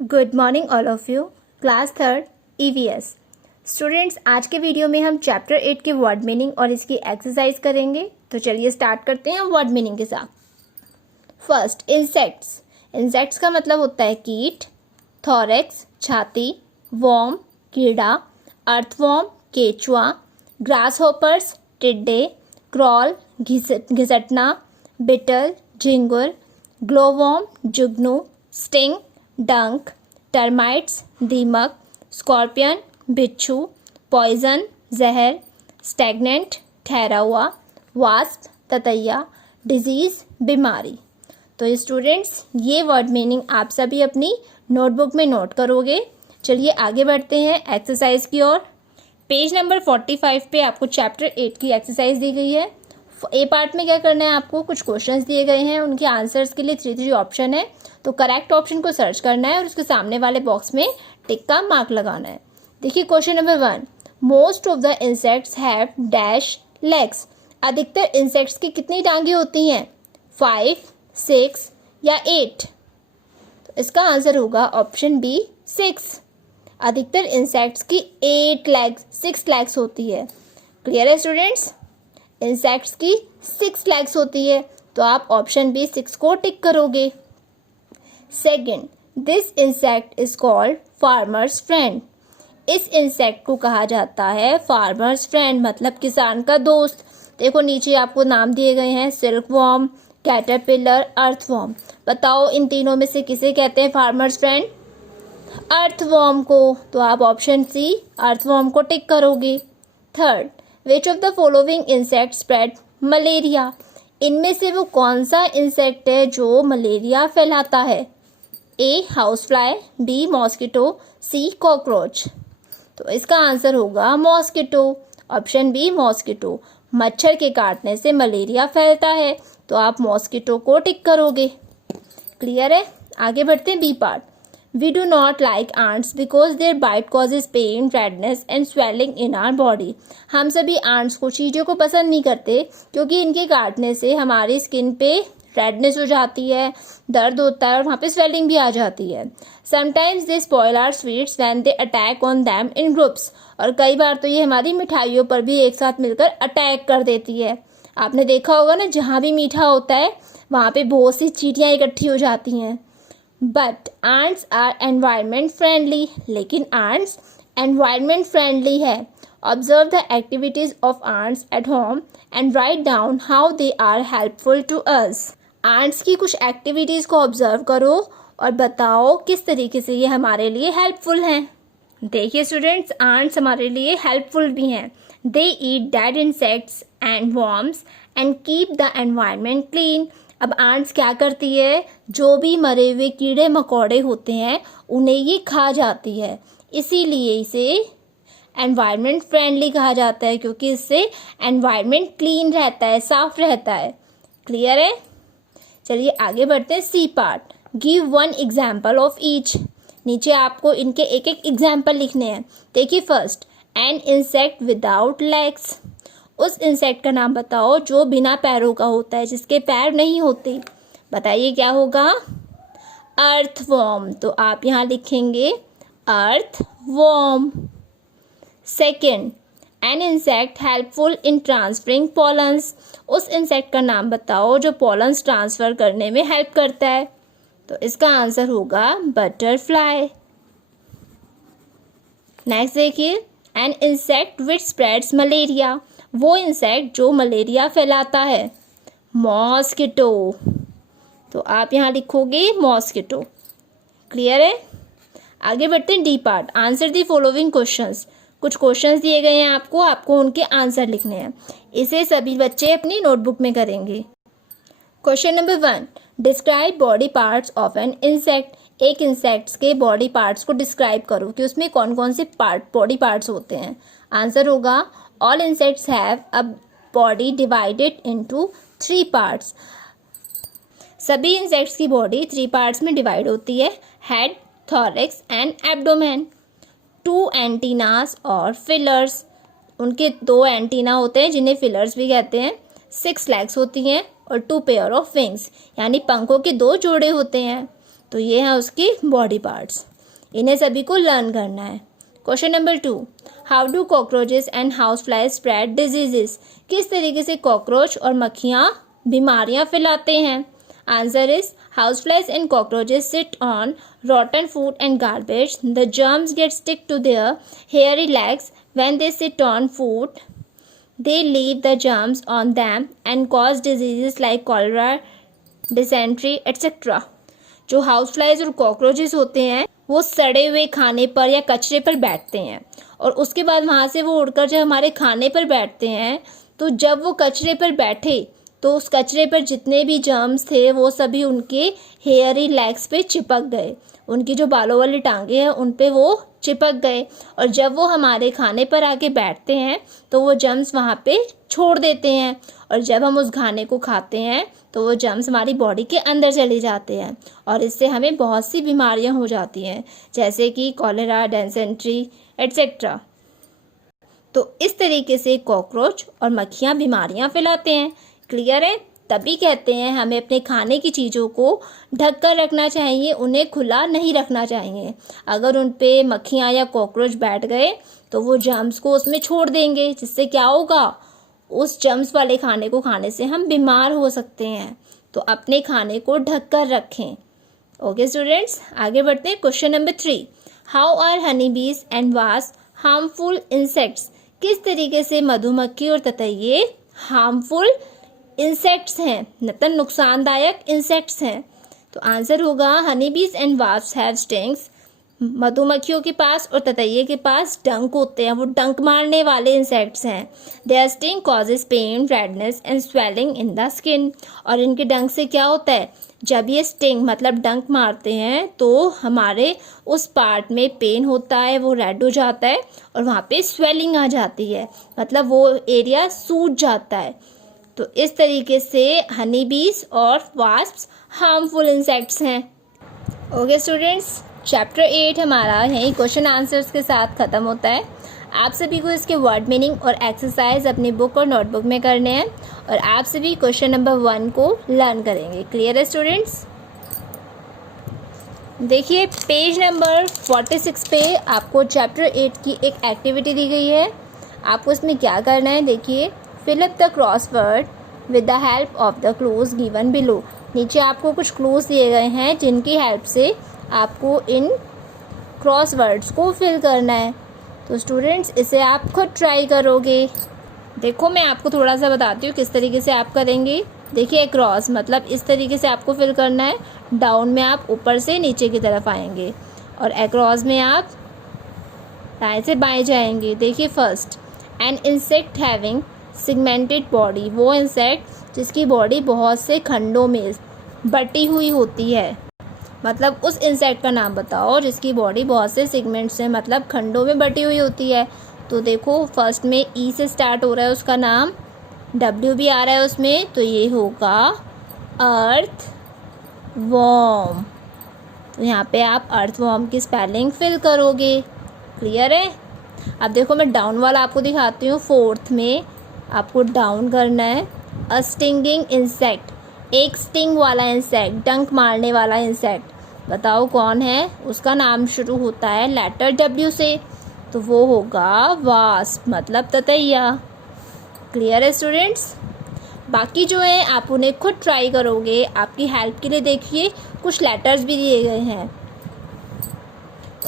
Good morning all of you. Class third EVS students, आज के video में हम चैप्टर 8 के वर्ड मीनिंग और इसकी एक्सरसाइज करेंगे। तो चलिए स्टार्ट करते हैं वर्ड मीनिंग के साथ। First, insects. इंसेक्ट्स का मतलब होता है कीट, थॉरेक्स छाती, वॉर्म कीड़ा, अर्थवॉर्म केचुआ, ग्रास होपर्स टिड्डे, क्रॉल घिसटना, बिटल झिंगुर, ग्लोवॉर्म जुगनू, स्टिंग डंक, टर्माइट्स दीमक, स्कॉर्पियन बिच्छू, पॉइजन जहर, स्टैग्नेंट ठहरा हुआ, वास्प ततैया, डिजीज बीमारी। तो स्टूडेंट्स, ये वर्ड मीनिंग आप सभी अपनी नोटबुक में नोट करोगे। चलिए आगे बढ़ते हैं एक्सरसाइज की ओर। पेज नंबर 45 पे आपको चैप्टर 8 की एक्सरसाइज दी गई है। ए पार्ट में क्या करना है, आपको कुछ क्वेश्चंस दिए गए हैं, उनके आंसर्स के लिए 3 ऑप्शन है। तो करेक्ट ऑप्शन को सर्च करना है और उसके सामने वाले बॉक्स में टिक का मार्क लगाना है। देखिए question number 1, most of the insects have dash legs. अधिकतर इंसेक्ट्स की कितनी टांगे होती हैं, 5, 6 या 8। तो इसका आंसर होगा ऑप्शन बी 6। अधिकतर इंसेक्ट्स की 8 लेग्स 6 लेग्स होती है। क्लियर है स्टूडेंट्स, इंसेक्ट्स की 6 लेग्स होती है, तो आप ऑप्शन बी 6 को टिक करोगे। Second, this insect is called farmers friend. इस इंसेक्ट को कहा जाता है फार्मर्स फ्रेंड, मतलब किसान का दोस्त। देखो नीचे आपको नाम दिए गए हैं, सिल्क वॉर्म, कैटरपिलर, अर्थवॉर्म। बताओ इन तीनों में से किसे कहते हैं फार्मर्स फ्रेंड? अर्थवॉर्म को। तो आप ऑप्शन सी अर्थवॉर्म को टिक करोगे। Third, which of the following insect spread malaria. इनमें से वो कौन सा इंसेक्ट है जो मलेरिया फैलाता है? A house fly, B mosquito, C cockroach. तो इसका आंसर होगा मॉस्किटो, ऑप्शन बी मॉस्किटो। मच्छर के काटने से मलेरिया फैलता है, तो आप मॉस्किटो को टिक करोगे। क्लियर है, आगे बढ़ते हैं B part. We do not like ants because their bite causes pain, redness and swelling in our body. हम सभी आंट्स को, चीज़ों को पसंद नहीं करते क्योंकि इनके काटने से हमारी स्किन पे रेडनेस हो जाती है, दर्द होता है और वहाँ पे स्वेलिंग भी आ जाती है। Sometimes they spoil our sweets when they attack on them in groups. और कई बार तो ये हमारी मिठाइयों पर भी एक साथ मिलकर अटैक कर देती है। आपने देखा होगा ना, जहाँ भी मीठा होता है वहाँ पे बहुत सी चींटियाँ इकट्ठी हो जाती हैं। But ants are environment friendly, लेकिन आंट्स एनवायरमेंट फ्रेंडली है। Observe the activities of ants at home and write down how they are helpful to us. Ants की कुछ एक्टिविटीज़ को ऑब्जर्व करो और बताओ किस तरीके से ये हमारे लिए हेल्पफुल हैं। देखिए स्टूडेंट्स, आंट्स हमारे लिए हेल्पफुल भी हैं। They eat dead insects and worms and keep the environment clean. अब आंट्स क्या करती है, जो भी मरे हुए कीड़े मकोड़े होते हैं उन्हें ये खा जाती है, इसीलिए इसे एनवायरनमेंट फ्रेंडली कहा जाता है, क्योंकि इससे एनवायरनमेंट क्लीन रहता है, साफ रहता है। क्लियर है, चलिए आगे बढ़ते हैं C part. Give 1 example of each. नीचे आपको इनके एक एक एग्जाम्पल लिखने हैं। देखिए first, an insect without legs. उस इंसेक्ट का नाम बताओ जो बिना पैरों का होता है, जिसके पैर नहीं होते। बताइए क्या होगा? अर्थवॉर्म। तो आप यहाँ लिखेंगे earthworm. Second, an insect helpful in transferring pollens. उस इंसेक्ट का नाम बताओ जो पॉलन्स ट्रांसफर करने में हेल्प करता है। तो इसका आंसर होगा बटरफ्लाई। नेक्स्ट देखिए, an insect which spreads malaria. वो इंसेक्ट जो मलेरिया फैलाता है, मॉस्किटो। तो आप यहाँ लिखोगे मॉस्किटो। क्लियर है, आगे बढ़ते हैं D part. Answer the following questions. कुछ क्वेश्चंस दिए गए हैं आपको उनके आंसर लिखने हैं। इसे सभी बच्चे अपनी नोटबुक में करेंगे। Question number 1, describe body parts of an insect. एक इंसेक्ट्स के बॉडी पार्ट्स को डिस्क्राइब करो कि उसमें कौन कौन से बॉडी पार्ट्स होते हैं। आंसर होगा all insects have a body divided into 3 parts. सभी इंसेक्ट्स की बॉडी 3 पार्ट्स में डिवाइड होती है, head, thorax and abdomen. 2 antennas और फिलर्स। उनके 2 एंटीना होते हैं जिन्हें फिलर्स भी कहते हैं। 6 लेग्स होती हैं और 2 पेयर ऑफ विंग्स, यानी पंखों के 2 जोड़े होते हैं। तो ये है उसकी बॉडी पार्ट्स। इन्हें सभी को लर्न करना है। Question number 2, how do cockroaches and house flies spread diseases? किस तरीके से कॉकरोच और मक्खियाँ बीमारियाँ फैलाते हैं? Answer is house flies and cockroaches sit on rotten food and garbage. The germs get stick to their hairy legs. When they sit on food, they leave the germs on them and cause diseases like cholera, dysentery, etc. जो house flies और cockroaches होते हैं वो सड़े हुए खाने पर या कचरे पर बैठते हैं और उसके बाद वहाँ से वो उड़कर जब हमारे खाने पर बैठते हैं तो जब वो कचरे पर बैठे तो उस कचरे पर जितने भी जर्म्स थे वो सभी उनके हेयरी लेग्स पे चिपक गए। उनकी जो बालों वाली टांगे हैं उन पे वो चिपक गए और जब वो हमारे खाने पर आके बैठते हैं तो वो जर्म्स वहाँ पे छोड़ देते हैं और जब हम उस खाने को खाते हैं तो वो जर्म्स हमारी बॉडी के अंदर चले जाते हैं और इससे हमें बहुत सी बीमारियाँ हो जाती हैं जैसे कि कॉलेरा, डिसेंट्री एट्सेट्रा। तो इस तरीके से कॉकरोच और मक्खियाँ बीमारियाँ फैलाते हैं। क्लियर है? तभी कहते हैं हमें अपने खाने की चीज़ों को ढक कर रखना चाहिए, उन्हें खुला नहीं रखना चाहिए। अगर उन पे मक्खियाँ या कॉकरोच बैठ गए तो वो जर्म्स को उसमें छोड़ देंगे, जिससे क्या होगा, उस जर्म्स वाले खाने को खाने से हम बीमार हो सकते हैं। तो अपने खाने को ढक कर रखें। ओके स्टूडेंट्स, आगे बढ़ते हैं। Question number 3, how are honey bees and wasp harmful insects? किस तरीके से मधुमक्खी और ततैये हार्मफुल इंसेक्ट्स हैं, मतलब नुकसानदायक इंसेक्ट्स हैं? तो आंसर होगा Honey bees and wasps have stings. मधुमक्खियों के पास और ततैये के पास डंक होते हैं, वो डंक मारने वाले इंसेक्ट्स हैं। Their sting causes pain, redness and swelling in the skin. और इनके डंक से क्या होता है, जब ये स्टिंग मतलब डंक मारते हैं तो हमारे उस पार्ट में पेन होता है, वो रेड हो जाता है और वहाँ पे स्वेलिंग आ जाती है, मतलब वो एरिया सूज जाता है। तो इस तरीके से हनी बीज और वास्प्स हार्मफुल इंसेक्ट्स हैं। ओके स्टूडेंट्स, चैप्टर 8 हमारा यही क्वेश्चन आंसर्स के साथ ख़त्म होता है। आप सभी को इसके वर्ड मीनिंग और एक्सरसाइज अपनी बुक और नोटबुक में करने हैं और आप सभी क्वेश्चन नंबर 1 को लर्न करेंगे। क्लियर है स्टूडेंट्स? देखिए पेज नंबर 46 पे आपको चैप्टर 8 की एक एक्टिविटी दी गई है। आपको इसमें क्या करना है, देखिए, fill up the crossword with the help of the clues given below. नीचे आपको कुछ क्लूज दिए गए हैं जिनकी हेल्प से आपको इन क्रॉसवर्ड्स को फिल करना है। तो स्टूडेंट्स इसे आप खुद ट्राई करोगे। देखो मैं आपको थोड़ा सा बताती हूँ किस तरीके से आप करेंगे। देखिए क्रॉस मतलब इस तरीके से आपको फिल करना है। डाउन में आप ऊपर से नीचे की तरफ आएंगे और अक्रॉस में आप दाएं से बाएं जाएंगे। देखिए first, an insect having segmented body, वो इंसेक्ट जिसकी बॉडी बहुत से खंडों में बटी हुई होती है। मतलब उस इंसेक्ट का नाम बताओ जिसकी बॉडी बहुत से सेगमेंट से मतलब खंडों में बटी हुई होती है। तो देखो फर्स्ट में ई से स्टार्ट हो रहा है उसका नाम, डब्ल्यू भी आ रहा है उसमें, तो ये होगा अर्थ वॉर्म। तो यहाँ पे आप अर्थ वॉर्म की स्पेलिंग फिल करोगे। क्लियर है? अब देखो मैं डाउन वाला आपको दिखाती हूँ। फोर्थ में आपको डाउन करना है। अ स्टिंगिंग इंसेक्ट, एक स्टिंग वाला इंसेक्ट, डंक मारने वाला इंसेक्ट, बताओ कौन है? उसका नाम शुरू होता है लेटर डब्ल्यू से, तो वो होगा वास्प मतलब ततैया। क्लियर है स्टूडेंट्स? बाकी जो है आप उन्हें खुद ट्राई करोगे। आपकी हेल्प के लिए देखिए कुछ लेटर्स भी दिए गए हैं।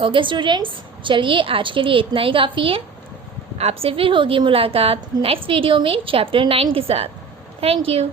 ओके स्टूडेंट्स, चलिए आज के लिए इतना ही काफ़ी है। आपसे फिर होगी मुलाकात नेक्स्ट वीडियो में चैप्टर 9 के साथ। Thank you.